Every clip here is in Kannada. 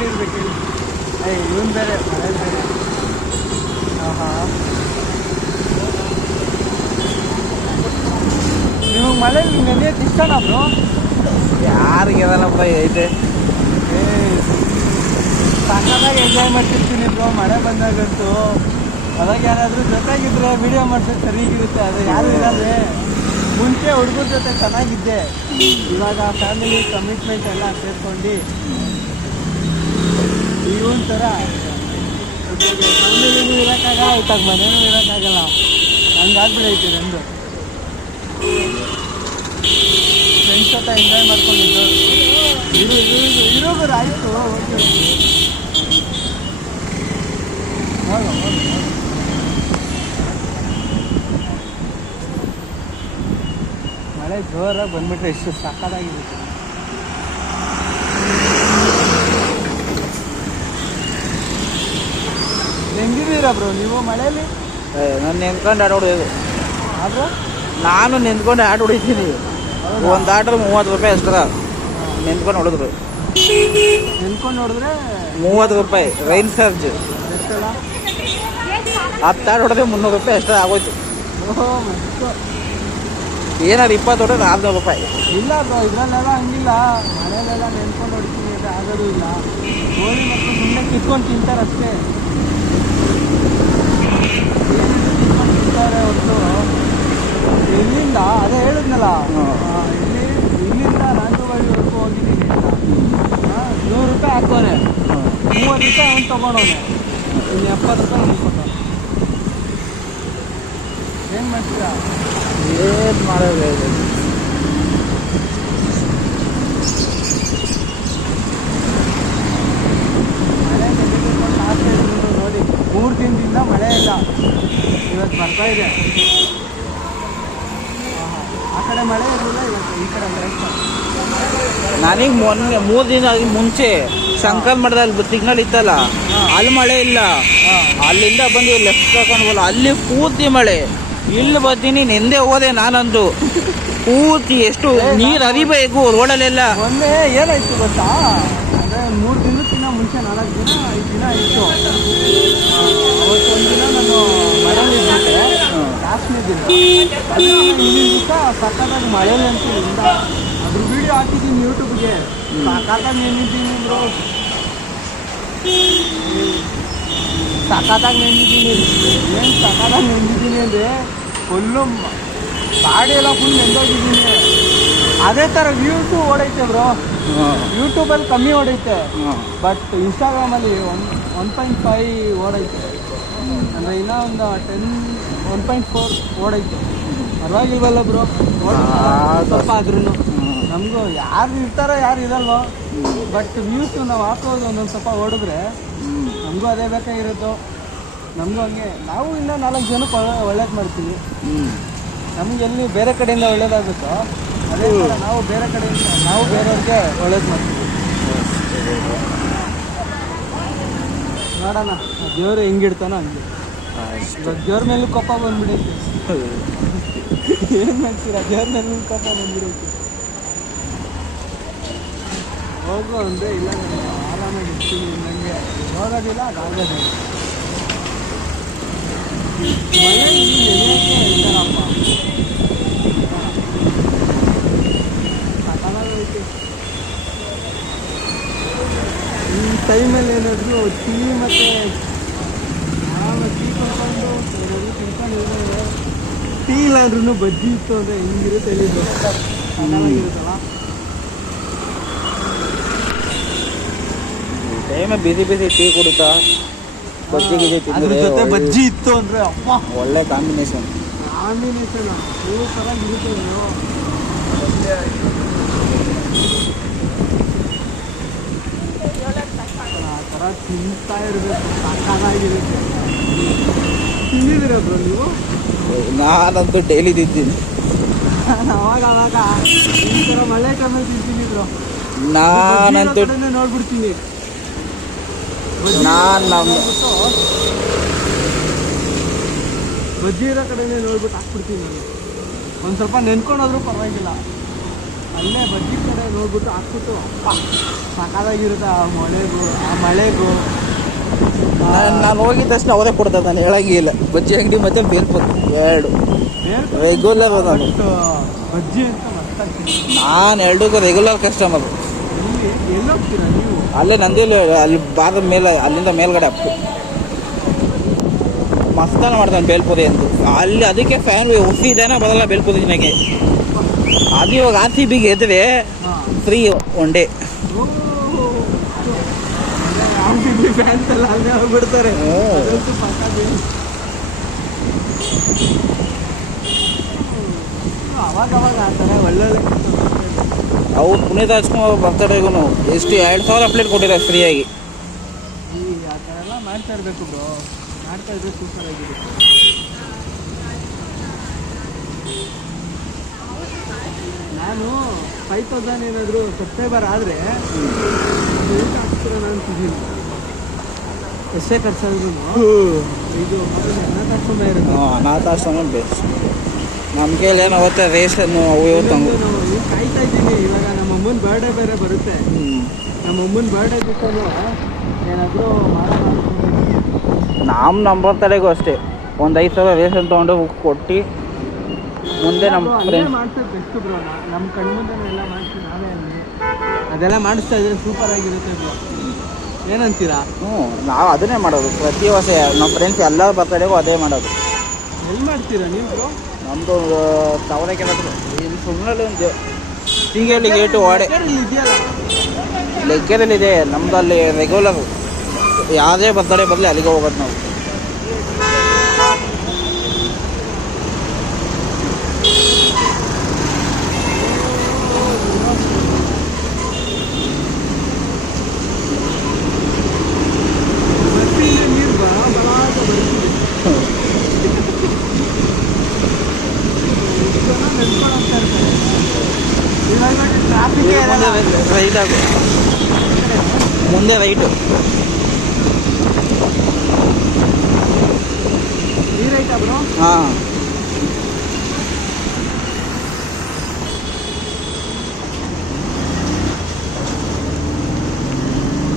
ಹೇಳಿ. ಏಯ್ ಇವನ್ ಬೇರೆ ಮಳೆ ಬೇರೆ. ಆಹಾ. ನಿಮಗೆ ಮಳೆಯಲ್ಲಿ ನೆನೆಯಕ್ಕೆ ಇಷ್ಟನಾ ಬ್ರೋ? ಯಾರಿಗೆ ಅದಲ್ಲಪ್ಪ ಐತೆ ಸಣ್ಣದಾಗಿ ಎಂಜಾಯ್ ಮಾಡ್ತಿರ್ತೀನಿ ಬ್ರೋ ಮಳೆ ಬಂದಾಗಂತೂ. ಅದಾಗ ಯಾರಾದರೂ ಜೊತೆಗಿದ್ರೆ ವಿಡಿಯೋ ಮಾಡ್ಸೋದು ಸರಿಗಿರುತ್ತೆ ಅದು ಯಾರು ಇರಲ್ಲೇ ಮುಂಚೆ ಹುಡುಗರ ಜೊತೆ ಚೆನ್ನಾಗಿದ್ದೆ. ಇವಾಗ ಫ್ಯಾಮಿಲಿ ಕಮಿಟ್ಮೆಂಟ್ ಎಲ್ಲ ಸೇರ್ಕೊಂಡು ಇವನ್ ಒಂಥರ ಫ್ಯಾಮಿಲಿನೂ ಇರೋಕ್ಕಾಗಲ್ಲ, ಆಯ್ತಾಗ ಮನೇನೂ ಇರೋಕ್ಕಾಗಲ್ಲ. ಹಂಗಾಗ್ಬಿಡೈತೆ ನಂದು. ಫ್ರೆಂಡ್ಸ್ ಜೊತೆ ಎಂಜಾಯ್ ಮಾಡ್ಕೊಂಡಿದ್ದು. ಇರು ಇರು ಇರೋರು ಆಯಿತು. ಮಳೆ ಜೋರಾಗಿ ಬಂದ್ಬಿಟ್ರೆ ಎಷ್ಟು ಸಕ್ಕತ್ತಾಗಿರುತ್ತೆ ಹೆಂಗಿದ್ದೀರಾ ಬ್ರೋ ನೀವು ಮಳೆಯಲ್ಲಿ? ನಾನು ನಿಂತ್ಕೊಂಡು ಆಟ ಹೊಡೆದು ಆದ್ರೆ? ನಾನು ನಿಂತ್ಕೊಂಡು ಆಟ ಹೊಡಿತೀನಿ. ಒಂದು ಆಟದ ಮೂವತ್ತು ರೂಪಾಯಿ ಅಷ್ಟದ ನಿಂತ್ಕೊಂಡು ಹೊಡೆದ್ರು. ನಿಂತ್ಕೊಂಡು ನೋಡಿದ್ರೆ ಮೂವತ್ತು ರೂಪಾಯಿ ರೈನ್ ಚಾರ್ಜ್ ಹತ್ತು ಆಟ ಹೊಡೆದ್ರೆ ಮುನ್ನೂರು ರೂಪಾಯಿ ಅಷ್ಟೇ ಆಗೋಯ್ತು. ಏನಾದ್ರು ಇಪ್ಪತ್ತು ಹೊಡೆದ್ರೆ ನಾಲ್ನೂರು ರೂಪಾಯಿ. ಇಲ್ಲ ಬ್ರೋ ಇದ್ರಲ್ಲೆಲ್ಲ ಹಂಗಿಲ್ಲ. ಮನೆಯಲ್ಲೆಲ್ಲ ನೆನ್ಕೊಂಡು ಹೊಡಿತೀನಿ ಆಗೋದು ಇಲ್ಲ. ಗೋಧಿ ಮತ್ತು ಮುಂದೆ ಕಿತ್ಕೊಂಡು ತಿಂತಾರೆ ಅಷ್ಟೇ ಏನಿದು ಕಿತ್ಕೊಂಡು ತಿಂತಾರೆ ಹೊರತು ಇಲ್ಲಿಂದ, ಅದೇ ಹೇಳಿದ್ನಲ್ಲ. ಇಲ್ಲಿ, ಇಲ್ಲಿಂದ ರಾಜವಾಡಿವರೆಗೂ ಹೋಗಿದ್ದೀನಿ ನೂರು ರೂಪಾಯಿ ಹಾಕೋನೆ ಮೂವತ್ತು ರೂಪಾಯಿ ಅವ್ನು ತೊಗೊಂಡವನೆ. ಇನ್ನು ಎಪ್ಪತ್ತು ರೂಪಾಯಿ ಏನು ಮಾಡ್ತೀರಾ? ಏನು ಮಾಡೋದು ಮಳೆ ಇಲ್ಲ. ಇವತ್ತು ಬರ್ತಾ ಇದೆ. ಆ ಕಡೆ ಮಳೆ ಇರಲಿಲ್ಲ ಇವತ್ತು ಈ ಕಡೆ ಮಳೆ. ನನಗೆ ಮೊನ್ನೆ ಮೂರು ದಿನ ಆಗಿ ಮುಂಚೆ ಸಂಕಲ್ ಮಠದಲ್ಲಿ ಸಿಗ್ನಲ್ ಇತ್ತಲ್ಲ ಅಲ್ಲಿ ಮಳೆ ಇಲ್ಲ. ಅಲ್ಲಿಂದ ಬಂದು ಲೆಫ್ಟ್ ತಗೊಂಡು ಅಲ್ಲಿ ಪೂರ್ತಿ ಮಳೆ. ಇಲ್ಲಿ ಬರ್ತೀನಿ ನಿಂದೆ ಹೋದೆ ನಾನಂದು ಪೂರ್ತಿ ಎಷ್ಟು ನೀರು ಹರಿಬೇಕು ರೋಡಲ್ಲೆಲ್ಲ. ಒಂದೇ ಏನಾಯ್ತು ಗೊತ್ತಾ? ಅಂದರೆ ಮೂರು ದಿನಕ್ಕಿಂತ ಮುಂಚೆ ನಾಲ್ಕು ದಿನ ಐದು ದಿನ ಇತ್ತು ಅವತ್ತೊಂದು ದಿನ ನಾನು ಮಳೆಯಲ್ಲಿದ್ದೆ ದಿವಸ ಸಕ್ಕತ್ತಾಗಿ ಮಳೆಯಲ್ಲಿ ಅಂತೂ ಇಲ್ಲ ಅದ್ರ ವಿಡಿಯೋ ಹಾಕಿದ್ದೀನಿ ಯೂಟ್ಯೂಬ್ಗೆ ಸಕ್ಕತ್ತಾಗಿ ನೆನ್ನಿದ್ದೀನಿ ಬ್ರೋ. ಸಖತ್ತಾಗಿ ನೆಂದಿದ್ದೀನಿ ಏನು ಸಕ್ಕತ್ತಾಗಿ ನೆಂದಿದ್ದೀನಿ ಅಂದರೆ ಫುಲ್ಲು ಎಲ್ಲ ಫುಲ್ ನೆಂದೋಗಿದ್ದೀನಿ ಅದೇ ಥರ ವ್ಯೂಸು ಓಡೈತೆ ಬ್ರೋ. ಯೂಟ್ಯೂಬಲ್ಲಿ ಕಮ್ಮಿ ಓಡೈತೆ. ಬಟ್ ಇನ್ಸ್ಟಾಗ್ರಾಮಲ್ಲಿ ಒನ್ ಒನ್ ಪಾಯಿಂಟ್ ಫೈವ್ ಓಡೈತೆ. ಅಂದರೆ ಇನ್ನೂ ಒಂದು ಟೆನ್ ಒನ್ ಪಾಯಿಂಟ್ ಫೋರ್ ಓಡೈತೆ. ಪರವಾಗಿಲ್ವಲ್ಲ ಬ್ರೋ ಸ್ವಲ್ಪ ಆದ್ರೂ ನಮಗೂ ಯಾರು ಇರ್ತಾರೋ ಯಾರು ಇರಲ್ವೋ. ಬಟ್ ವ್ಯೂಸು ನಾವು ಹಾಕೋದು ಒಂದೊಂದು ಸ್ವಲ್ಪ ಓಡಿದ್ರೆ ನಮಗೂ ಅದೇ ಬೇಕಾಗಿರುತ್ತೋ ನಮಗೂ ಹಂಗೆ. ನಾವು ಇನ್ನೂ ನಾಲ್ಕು ಜನಕ್ಕೆ ಒಳ್ಳೇದು ಮಾಡ್ತೀವಿ. ನಮ್ಗೆ ಎಲ್ಲಿ ಬೇರೆ ಕಡೆಯಿಂದ ಒಳ್ಳೇದಾಗುತ್ತೋ ಅದೇ ನಾವು ಬೇರೆ ಕಡೆಯಿಂದ ನಾವು ಬೇರೆಯವ್ರಿಗೆ ಒಳ್ಳೇದು ಮಾಡ್ತೀವಿ. ನೋಡೋಣ ದೇವ್ರು ಹೆಂಗಿಡ್ತಾನೋ ಹಂಗೆ. ಇವಾಗ ದೇವ್ರ ಮೇಲೂ ಕೋಪ ಬಂದ್ಬಿಡೈತೆ. ಏನು ಮಾಡ್ತೀರಾ? ದೇವ್ರ ಮೇಲೂ ಕೋಪ ಬಂದ್ಬಿಡೈತೆ. ಹೋಗು ಅಂದರೆ ಇಲ್ಲ, ನಾನು ಆರಾಮಾಗಿ ಇರ್ತೀನಿ ನನಗೆ ಹೋಗೋದಿಲ್ಲ ಅದಾಗೋದಿಲ್ಲ ಮನೇಲಿ ನೆನೆಯೋಕ್ಕೆ ಹೇಳ್ತಾರಪ್ಪ? ಸಕಲಾಗೈತೆ ಈ ಟೈಮಲ್ಲಿ ಏನಾದರೂ ಟೀ ಮತ್ತು ಟೀ ಇಲ್ಲ ಅಂದ್ರೂ ಬಜ್ಜಿ ಇತ್ತು ಅಂದರೆ ಹೆಂಗಿರುತ್ತೆ ಸಕಲಾಗಿರುತ್ತಲ್ಲ ಟೈಮ್ ಬಿಸಿ ಬಿಸಿ ಟೀ ಕುಡಿತಾ ಬಜ್ಜಿ ಬಿಸಿ ಅದ್ರ ಜೊತೆ ಬಜ್ಜಿ ಇತ್ತು ಅಂದರೆ ಅಪ್ಪ. ಒಳ್ಳೆ ಕಾಂಬಿನೇಷನ್ ಕಾಂಬಿನೇಷನ್. ಆ? ಥರ ತಿಂತಾ ಇರಬೇಕು ಸಾಕಾಗಿರುತ್ತೆ ತಿಂದಿದ್ದೀರ ನೀವು? ನಾನಂತೂ ಡೈಲಿ ತಿಂತೀನಿ. ಅವಾಗ ಅವಾಗ ಈ ಥರ ಮಳೆ ಟೈಮಲ್ಲಿ ತಿಂತೀನಿ ಬ್ರೋ. ನಾನಂತೂ ನೋಡ್ಬಿಡ್ತೀನಿ. ನಾನ್ ನಮ್ಮ- ನೋಡ್ಬಿಟ್ಟು ಬಜ್ಜಿ ಇರೋ ಕಡೆನೇ ನೋಡ್ಬಿಟ್ಟು ಹಾಕ್ಬಿಡ್ತೀನಿ ನಾನು. ಒಂದು ಸ್ವಲ್ಪ ನೆನ್ಕೊಂಡೋದ್ರೂ ಪರವಾಗಿಲ್ಲ. ಅಲ್ಲೇ ಬಜ್ಜಿ ಕಡೆ ನೋಡ್ಬಿಟ್ಟು ಹಾಕ್ಬಿಟ್ಟು ಅಪ್ಪ ಸಕಾಲಾಗಿರುತ್ತೆ ಆ ಮಳೆಗೂ ಆ ಮಳೆಗೂ ನಾನು ಹೋಗಿದ ತಕ್ಷಣ ಅವರೇ ಕೊಡ್ತಾರೆ ನಾನು ಹೇಳಂಗಿಲ್ಲ ಬಜ್ಜಿ ಅಂಗಡಿ ಮತ್ತೆ ಬೇಲ್ಪುರಿ ಎರಡು. ರೆಗ್ಯುಲರ್ ನಾನು ಬಜ್ಜಿ ಅಂತ ನಾನು ಎರಡಕ್ಕೂ ರೆಗ್ಯುಲರ್ ಕಸ್ಟಮರ್ ಅಲ್ಲೇ ನಂದಿಲ್ಲ ಅಲ್ಲಿ ಬಾದ ಮೇಲೆ ಅಲ್ಲಿಂದ ಮೇಲ್ಗಡೆ ಅಪ್ಪು ಮಸ್ತಾನ ಮಾಡ್ತಾನೆ ಬೇಲ್ಪುರಿ ಎಂದು ಅಲ್ಲಿ ಅದಕ್ಕೆ ಫ್ಯಾನ್ ಉಸಿ ಇದೆ ಬರಲ್ಲ ಬೇಲ್ಪುರಿ ನಿನಗೆ ಅದು ಇವಾಗ ಆರ್ ಸಿ ಬಿಗೆ ಎದ್ರೆ ಫ್ರೀ ಒನ್ ಡೇ ಫ್ಯಾನ್ಸ್ ಎಲ್ಲ ಅಲ್ಲೇ ಹೋಗ್ಬಿಡ್ತಾರೆ ಅವಾಗ ಅವಾಗ ಆತರ ಒಳ್ಳೊಳ್ಳೆ ಅವ್ರು ಪುನೀತ್ ರಾಜ್ಕುಮಾರ್ ಬರ್ತಾರೆಗೂ ಎಷ್ಟು ಎರಡು ಸಾವಿರ ಪ್ಲೇಟ್ ಕೊಟ್ಟಿದ್ದಾರೆ ಫ್ರೀಯಾಗಿ. ಈ ಆ ಥರ ಎಲ್ಲ ಮಾಡ್ತಾ ಇರಬೇಕು ಬ್ರೋ. ಮಾಡ್ತಾ ಇದ್ರೆ ಸೂಪರ್ ಆಗಿರುತ್ತೆ. ನಾನು ಫೈವ್ ತೌಸಂಡ್ ಏನಾದರೂ ಸಬ್ಸ್ಕ್ರೈಬರ್ ಆದರೆ ಅಂತಿದ್ದೀನಿ ಎಷ್ಟೇ ಖರ್ಚಾದ್ರು ಇದು ಅನಾಥಾಶ್ರಮ ಇರುತ್ತೆ ಅನಾಥಾಶ್ರಮ ಬೆಸ್ಟ್ ನಮ್ಮ ಕೈಲಿ ಏನು ಅವತ್ತೆ ರೇಷನ್ನು ಅವು ಇವು ಕಾಯ್ತಾ ಇದ್ದೀನಿ ಇವಾಗ ನಮ್ಮ ಅಮ್ಮನ ಬರ್ಡೇ ಬೇರೆ ಬರುತ್ತೆ. ನಮ್ಮ ಅಮ್ಮನ ಬರ್ಡೇ ದಿವಸನೂ ಏನಾದರೂ. ನಮ್ಮ ನಮ್ಮ ಬರ್ತಡೆಗೂ ಅಷ್ಟೇ. ಒಂದು ಐದು ಸಾವಿರ ರೇಷನ್ ತೊಗೊಂಡು ಕೊಟ್ಟು ಮುಂದೆ ನಮ್ಮ ಅದು ಫ್ರೆಂಡ್ಸ್ ಮಾಡ್ಸೋದು ಬೆಸ್ಟ್ ಬ್ರೋ ನಮ್ಮ ಕಣ್ಮುಂದೆ ಎಲ್ಲ ನಾವೇ ಅದೆಲ್ಲ ಮಾಡಿಸ್ತಾ ಇದ್ರೆ ಸೂಪರ್ ಆಗಿರುತ್ತೆ ಬ್ರೋ ಏನಂತೀರಾ? ಹ್ಞೂ ನಾವು ಅದನ್ನೇ ಮಾಡೋದು. ಪ್ರತಿ ವರ್ಷ ನಮ್ಮ ಫ್ರೆಂಡ್ಸ್ ಎಲ್ಲ ಬರ್ತಡೆಗೂ ಅದೇ ಮಾಡೋದು. ಎಲ್ಲಿ ಮಾಡ್ತೀರಾ ನೀವು ನಮ್ಮದು ತವರಕ್ಕೆಲ್ಲ ಇಲ್ಲಿ ಸುಮ್ಮನೆ ಒಂದು ಟೀಗಲ್ಲಿ ಗೇಟು ವಾಡೆ ಇದೆಯಲ್ಲ? ಲೆಕ್ಕದಲ್ಲಿದೆ. ನಮ್ದು ಅಲ್ಲಿ ರೆಗ್ಯುಲರ್ ಯಾವುದೇ ಬರ್ತಡೆ ಬರಲಿ ಅಲ್ಲಿಗೆ ಹೋಗೋದು ನಾವು ಮತ್ತೆ ಇಲ್ಲಿ ನೀರು ಬರ ಬರ ಅಂತ ಬರ್ತಿದೆ ಎಷ್ಟು ಜನ ನೆನ್ಸ್ಕೊಂಡು ಹೋಗ್ತಾ ಇರ್ತಾರೆ ಇವಾಗ ಟ್ರಾಫಿಕ್ ಇರಲ್ಲ ರೈಟ್ ಆಗು ಮುಂದೆ ರೈಟು. ರೈಟಾ ಬ್ರೋ ಹಾಂ.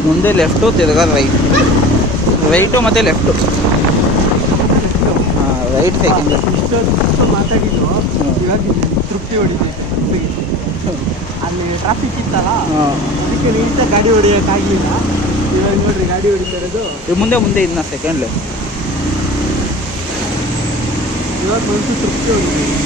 ಮುಂದೆ ಲೆಫ್ಟು ತಿರ್ಗಾ ರೈಟ್. ರೈಟು ಮತ್ತು ಲೆಫ್ಟು. ಹಾಂ ರೈಟ್ ಸೆಕೆಂಡ್ ಇಷ್ಟು ಮಾತಾಡಿದ್ದು. ಇವಾಗ ತೃಪ್ತಿ ಹೊಡಿತೈತೆ ಅಲ್ಲಿ ಟ್ರಾಫಿಕ್ ಇತ್ತಲ್ಲ? ಅದಕ್ಕೆ ನೀಟಾಗಿ ಗಾಡಿ ಹೊಡಿಯೋಕ್ಕಾಗಲಿಲ್ಲ ಇವಾಗ ನೋಡ್ರಿ ಗಾಡಿ ಹೊಡಿತಾ ಇರೋದು ಮುಂದೆ ಮುಂದೆ ಇನ್ನ ಸೆಕೆಂಡ್ ಲೆಫ್ಟ್ ಇವಾಗ ಮನಸ್ಸು ತೃಪ್ತಿ ಹೊಡಿತೈತೆ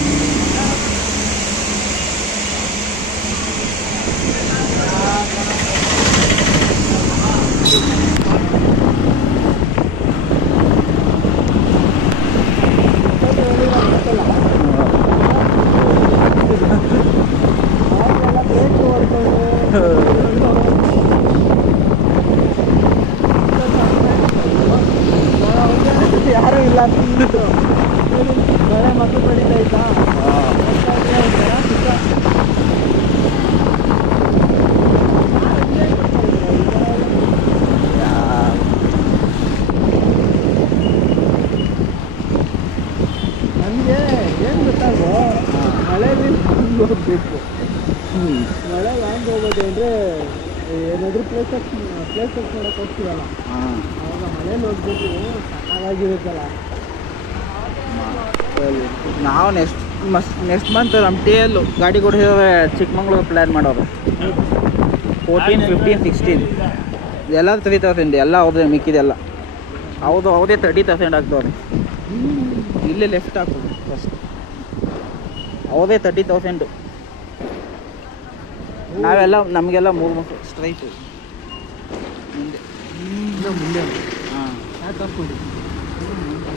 Uh... ಪ್ಲೇಸಸ್ ನೋಡಕ್ಕೆ ನೋಡೋಕೆ ಹೋಗ್ತೀವಲ್ಲ ಹಾಂ. ಅವಾಗ ಮಳೆಯಲ್ಲಿ ನೋಡ್ಬಿಟ್ಟು ಸಾಕಾಗಿರುತ್ತಲ್ಲ. ನಾವು ನೆಕ್ಸ್ಟ್ ಮಸ್ ನೆಕ್ಸ್ಟ್ ಮಂತ್ ನಮ್ಮ ಟಿ ಎಲ್ಲು ಗಾಡಿ ಕೊಡಿಸಿದ್ರೆ ಚಿಕ್ಕಮಂಗ್ಳೂರು ಪ್ಲ್ಯಾನ್ ಮಾಡೋರು ಫೋರ್ಟೀನ್ ಫಿಫ್ಟೀನ್ ಸಿಕ್ಸ್ಟೀನ್ ಎಲ್ಲ ತ್ರೀ ತೌಸಂಡ್ ಎಲ್ಲ ಅವ್ರದ್ದು ಮಿಕ್ಕಿದೆಲ್ಲ. ಹೌದು ಅವ್ರದೇ ತರ್ಟಿ ತೌಸಂಡ್ ಆಗ್ತವ್ರೆ. ಇಲ್ಲೇ ಲೆಫ್ಟ್ ಹಾಕೋದು ಫಸ್ಟ್ ಅವ್ರದೇ ತರ್ಟಿ ತೌಸಂಡು ನಾವೆಲ್ಲ ನಮಗೆಲ್ಲ ಮೂರು ಮೂರು ಸ್ಟ್ರೈಟು ಮುಂದೆ ಇನ್ನು ಮುಂದೆ ಹಾಂ ಯಾಕೆ ಹಾಕ್ಕೊಂಡಿದ್ದೀನಿ